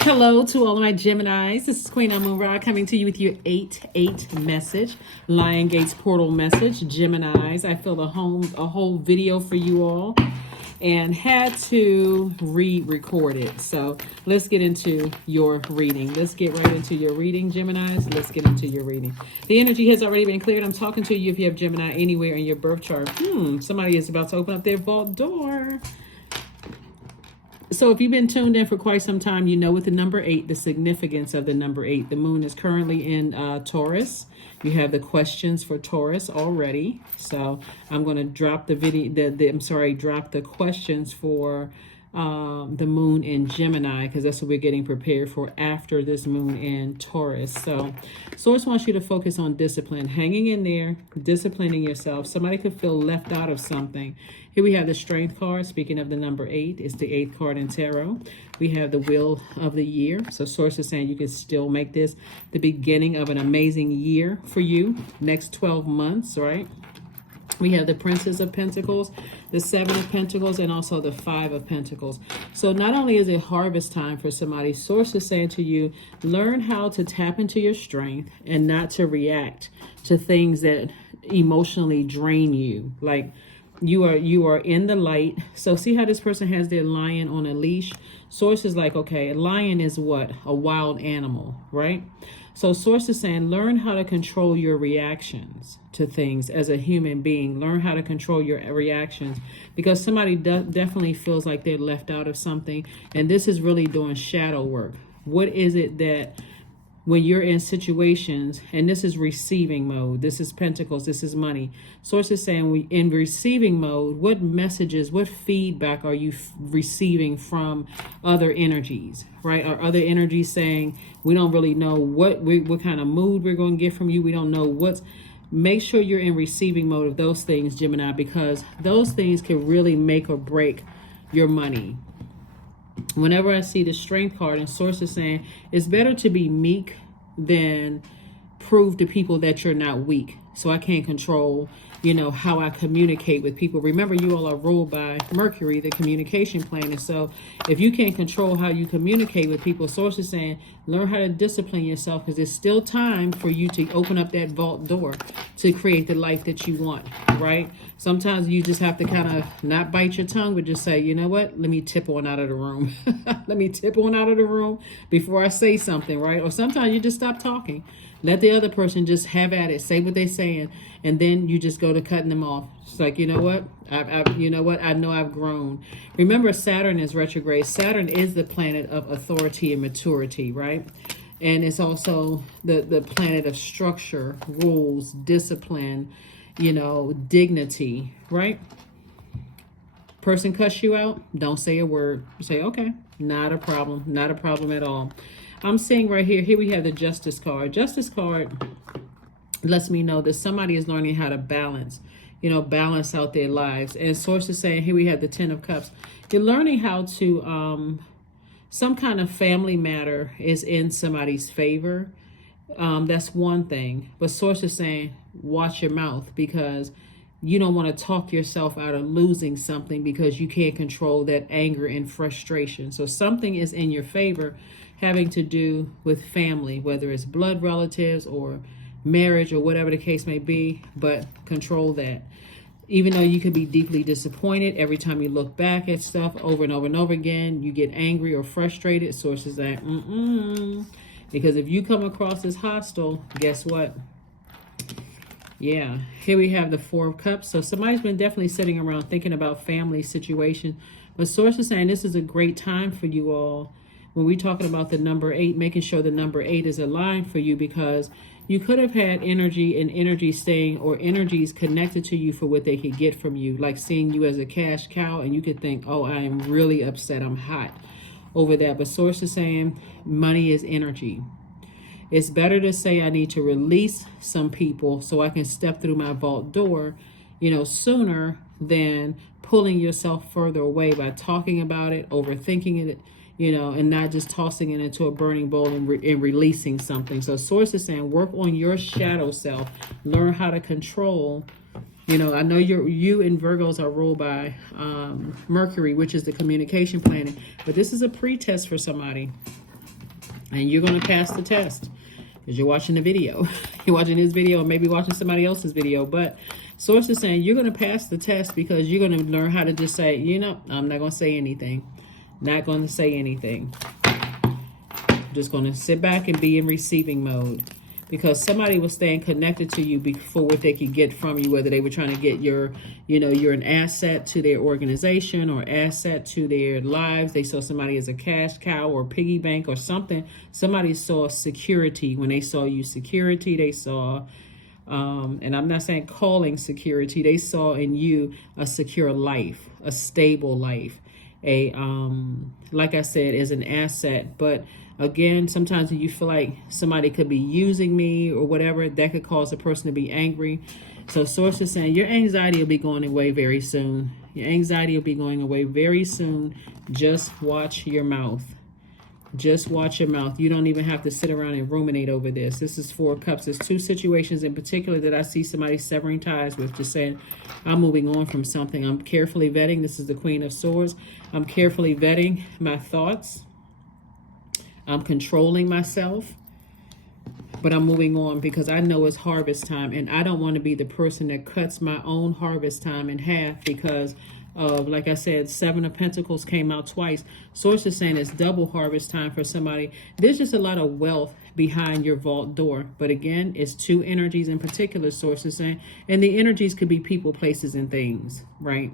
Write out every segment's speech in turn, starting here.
Hello to all of my Geminis. This is Queen Amun Ra coming to you with your 8-8 message, Lion Gates portal message. Geminis, I filmed a whole video for you all and had to re-record it. So let's get into your reading. Let's get right into your reading, Geminis. Let's get into your reading. The energy has already been cleared. I'm talking to you if you have Gemini anywhere in your birth chart. Somebody is about to open up their vault door. So if you've been tuned in for quite some time, you know with the number 8, the significance of the number 8. The moon is currently in Taurus. You have the questions for Taurus already. So I'm going to drop the drop the questions for the moon in Gemini, because that's what we're getting prepared for after this moon in Taurus. So Source wants you to focus on discipline, hanging in there, disciplining yourself. Somebody could feel left out of something. Here we have the Strength card. Speaking of the number 8, it's the 8th card in tarot. We have the Wheel of the Year. So Source is saying you can still make this the beginning of an amazing year for you. Next 12 months, right? We have the Princess of Pentacles, the 7 of Pentacles, and also the 5 of Pentacles. So not only is it harvest time for somebody, Source is saying to you, learn how to tap into your strength and not to react to things that emotionally drain you. Like you are in the light. So see how this person has their lion on a leash? Source is like, okay, a lion is what? A wild animal, right? So Source is saying, learn how to control your reactions to things as a human being. Learn how to control your reactions, because somebody definitely feels like they're left out of something. And this is really doing shadow work. What is it that when you're in situations, and this is receiving mode, this is Pentacles, this is money. Source is saying in receiving mode, what messages, what feedback are you receiving from other energies, right? Are other energies saying, we don't really know what kind of mood we're going to get from you. We don't know what's. Make sure you're in receiving mode of those things, Gemini, because those things can really make or break your money. Whenever I see the Strength card, and Source is saying it's better to be meek than prove to people that you're not weak. So I can't control, how I communicate with people. Remember, you all are ruled by Mercury, the communication planet. So if you can't control how you communicate with people, Source is saying, learn how to discipline yourself, because there's still time for you to open up that vault door to create the life that you want, right? Sometimes you just have to kind of not bite your tongue, but just say, you know what? Let me tip on out of the room. Let me tip on out of the room before I say something, right? Or sometimes you just stop talking. Let the other person just have at it, say what they're saying, and then you just go to cutting them off. It's like, you know what? I know I've grown. Remember, Saturn is retrograde. Saturn is the planet of authority and maturity, right? And it's also the planet of structure, rules, discipline, dignity, right? Person cuss you out, don't say a word. Say, okay, not a problem at all. I'm seeing right here we have the Justice card. Justice card lets me know that somebody is learning how to balance out their lives. And Source is saying, here we have the 10 of Cups. You're learning how to, some kind of family matter is in somebody's favor. That's one thing. But Source is saying, watch your mouth, because you don't want to talk yourself out of losing something because you can't control that anger and frustration. So something is in your favor having to do with family, whether it's blood relatives or marriage or whatever the case may be, but control that. Even though you could be deeply disappointed every time you look back at stuff over and over and over again, you get angry or frustrated. Sources that, because if you come across as hostile, guess what? Yeah, here we have the 4 of Cups. So somebody's been definitely sitting around thinking about family situation. But Source is saying this is a great time for you all. When we're talking about the number 8, making sure the number 8 is aligned for you, because you could have had energy staying, or energies connected to you for what they could get from you, like seeing you as a cash cow, and you could think, oh, I am really upset, I'm hot over that. But Source is saying money is energy. It's better to say I need to release some people so I can step through my vault door, sooner than pulling yourself further away by talking about it, overthinking it, and not just tossing it into a burning bowl and releasing something. So Source is saying, work on your shadow self. Learn how to control. I know you and Virgos are ruled by Mercury, which is the communication planet. But this is a pretest for somebody. And you're going to pass the test because you're watching the video. You're watching this video or maybe watching somebody else's video. But Source is saying you're going to pass the test because you're going to learn how to just say, you know, I'm not going to say anything. Not going to say anything. Just going to sit back and be in receiving mode. Because somebody was staying connected to you for what they could get from you, whether they were trying to get your, you know, you're an asset to their organization or asset to their lives. They saw somebody as a cash cow or piggy bank or something. Somebody saw security. When they saw you security, they saw, and I'm not saying calling security, they saw in you a secure life, a stable life, like I said, as an asset. But again, sometimes when you feel like somebody could be using me or whatever, that could cause a person to be angry. So Source is saying your anxiety will be going away very soon. Your anxiety will be going away very soon. Just watch your mouth. Just watch your mouth. You don't even have to sit around and ruminate over this. This is Four of Cups. There's two situations in particular that I see somebody severing ties with, just saying, I'm moving on from something. I'm carefully vetting. This is the Queen of Swords. I'm carefully vetting my thoughts. I'm controlling myself, but I'm moving on because I know it's harvest time, and I don't want to be the person that cuts my own harvest time in half because of, like I said, Seven of Pentacles came out twice. Source is saying it's double harvest time for somebody. There's just a lot of wealth behind your vault door. But again, it's two energies in particular, Source is saying, and the energies could be people, places, and things, right?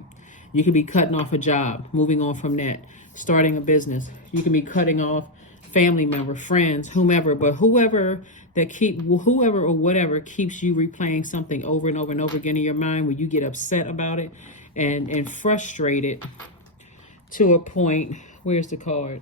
You could be cutting off a job, moving on from that, starting a business. You can be cutting off family member, friends, whomever, but whoever or whatever keeps you replaying something over and over and over again in your mind, where you get upset about it and frustrated to a point. Where's the card?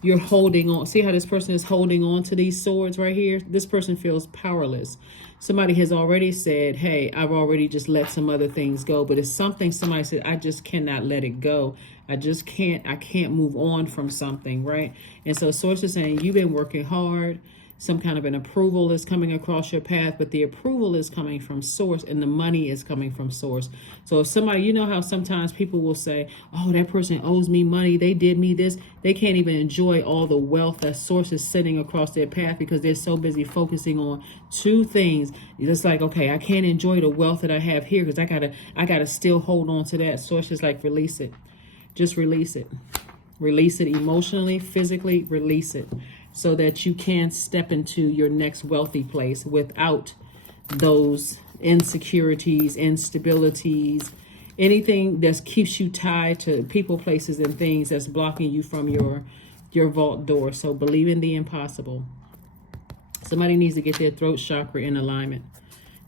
You're holding on. See how this person is holding on to these swords right here? This person feels powerless. Somebody has already said, hey, I've already just let some other things go. But it's something somebody said, I just cannot let it go. I can't move on from something, right? And so Source is saying you've been working hard. Some kind of an approval is coming across your path, but the approval is coming from Source and the money is coming from Source. So if somebody, you know how sometimes people will say, oh, that person owes me money, they did me this. They can't even enjoy all the wealth that Source is sitting across their path because they're so busy focusing on two things. It's like, okay, I can't enjoy the wealth that I have here because I gotta still hold on to that. Source is like, release it. Just release it. Release it emotionally, physically, release it, so that you can step into your next wealthy place without those insecurities, instabilities, anything that keeps you tied to people, places, and things that's blocking you from your vault door. So believe in the impossible. Somebody needs to get their throat chakra in alignment.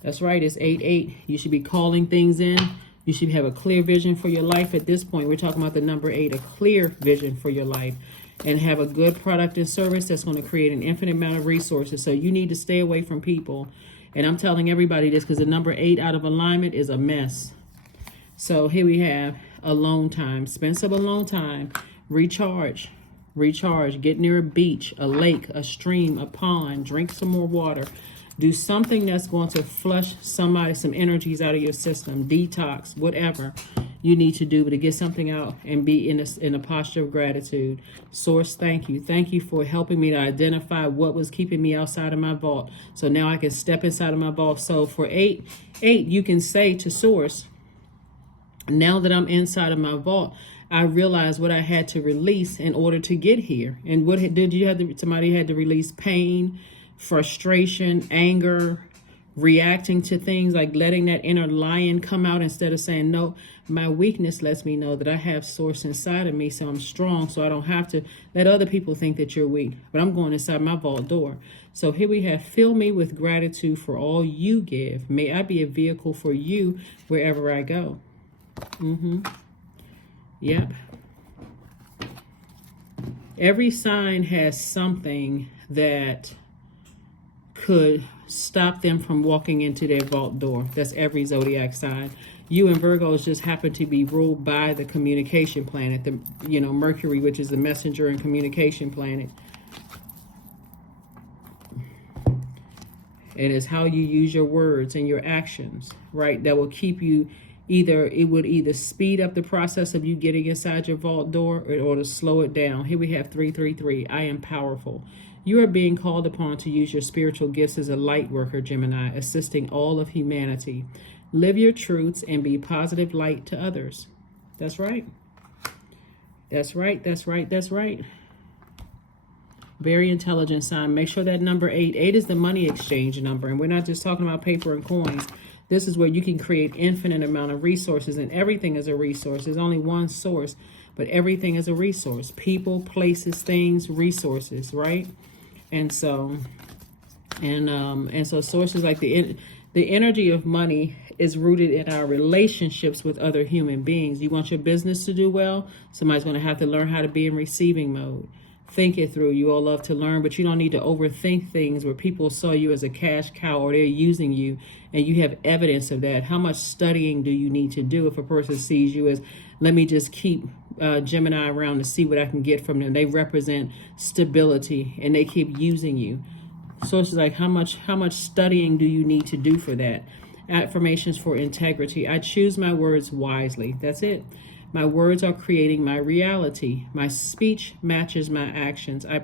That's right, it's 8-8. You should be calling things in. You should have a clear vision for your life at this point. We're talking about the number 8, a clear vision for your life. And have a good product and service that's going to create an infinite amount of resources. So you need to stay away from people. And I'm telling everybody this because the number 8 out of alignment is a mess. So here we have alone time. Spend some alone time. Recharge. Recharge. Get near a beach, a lake, a stream, a pond. Drink some more water. Do something that's going to flush some energies out of your system. Detox, whatever you need to do to get something out and be in a posture of gratitude. Source, thank you. Thank you for helping me to identify what was keeping me outside of my vault. So now I can step inside of my vault. So for 8, you can say to Source, now that I'm inside of my vault, I realized what I had to release in order to get here. And what did you have to, somebody had to release pain, frustration, anger, reacting to things, like letting that inner lion come out instead of saying, no, my weakness lets me know that I have Source inside of me, so I'm strong, so I don't have to let other people think that you're weak. But I'm going inside my vault door. So here we have, fill me with gratitude for all you give. May I be a vehicle for you wherever I go. Yep. Every sign has something that could stop them from walking into their vault door. That's every zodiac sign. You and Virgos just happen to be ruled by the communication planet, the Mercury, which is the messenger and communication planet. It is how you use your words and your actions, right, that will keep you It would either speed up the process of you getting inside your vault door, or to slow it down. Here we have 333. I am powerful. You are being called upon to use your spiritual gifts as a light worker, Gemini, assisting all of humanity. Live your truths and be positive light to others. That's right. That's right. That's right. That's right. Very intelligent sign. Make sure that number 8. 8 is the money exchange number. And we're not just talking about paper and coins. This is where you can create infinite amount of resources, and everything is a resource. There's only one source, but everything is a resource. People, places, things, resources, right? And so sources like the energy of money is rooted in our relationships with other human beings. You want your business to do well? Somebody's going to have to learn how to be in receiving mode. Think it through. You all love to learn, but you don't need to overthink things where people saw you as a cash cow or they're using you and you have evidence of that. How much studying do you need to do if a person sees you as, let me just keep Gemini around to see what I can get from them? They represent stability and they keep using you. Sources like, how much studying do you need to do for that? Affirmations for integrity. I choose my words wisely. That's it. My words are creating my reality. My speech matches my actions. I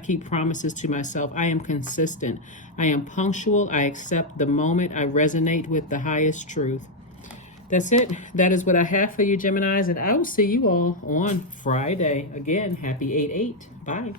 keep promises to myself. I am consistent. I am punctual. I accept the moment. I resonate with the highest truth. That's it. That is what I have for you, Geminis, and I will see you all on Friday. Again, happy 8/8. Bye.